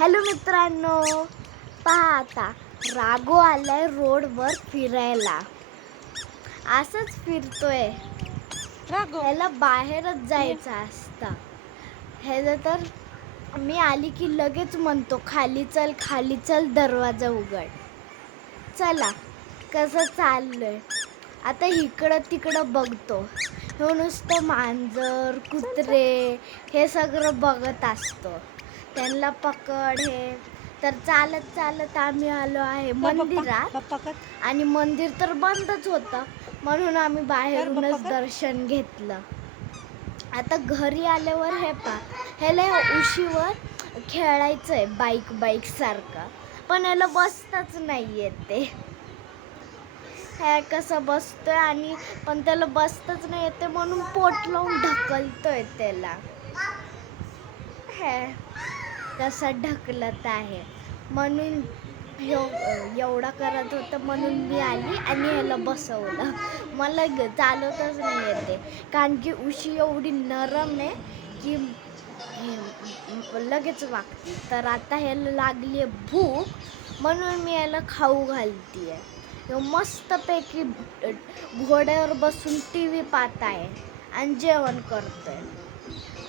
Hello मित्रांनो पहा आता रागो आलाय रोडवर फिरायला. असंच फिरतोय. ह्याला बाहेरच जायचं असतं. ह्याचं तर मी आली की लगेच म्हणतो खाली चल खाली चल दरवाजा उघड. चला कसं चाललंय? आता इकडं तिकडं बघतो. हे नुसतं मांजर कुत्रे हे सगळं बघत असतो. त्यांना पकड हे. तर चालत चालत आम्ही आलो आहे मंदिरात. आणि मंदिर तर बंदच होतं. म्हणून आम्ही बाहेरूनच? दर्शन घेतलं. आता घरी आल्यावर हे पा ह्याला उशीवर खेळायचं आहे बाईक बाईक सारखं. पण याला बसताच नाही येत. ते हे कसं बसतोय आणि पण त्याला बसताच नाही येते म्हणून पोट लावून ढकलतोय त्याला. हे. तसं ढकलत आहे. म्हणून एव- एवढा करत होतं म्हणून मी आली आणि ह्याला बसवलं. मला ग- चालवतच नाही येते. कारण की उशी एवढी नरम आहे की लगेच वागते. तर आता ह्याला लागली आहे भूक. म्हणून मी याला खाऊ घालते आहे मस्तपैकी घोड्यावर बसून टी व्ही पाहत आहे. आणि जेवण करतोय.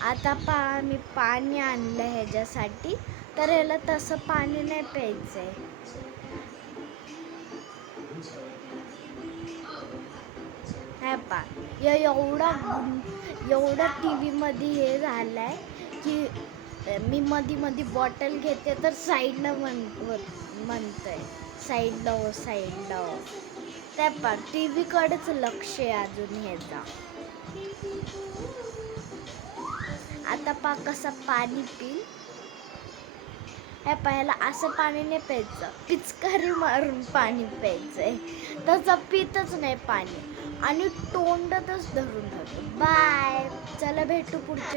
आता पा मी पाणी आणलं ह्याच्यासाठी. तर ह्याला तसं पाणी नाही प्यायचं आहे ह्या पा या एवढा एवढं टी व्हीमध्ये हे झालं आहे की मी मधी मधी बॉटल घेते तर साईडनं म्हण म्हणतंय. साईडला हो साईडला हो त्या पा टी व्हीकडेच लक्ष आहे अजून ह्याचा. पा कसं पाणी पिल? ह्या पायाला असं पाणी नाही प्यायचं. पिचकारी मारून पाणी प्यायचंय. तसं पितच नाही पाणी. आणि तोंडातच धरून राहतो. बाय. चला भेटू पुढच्या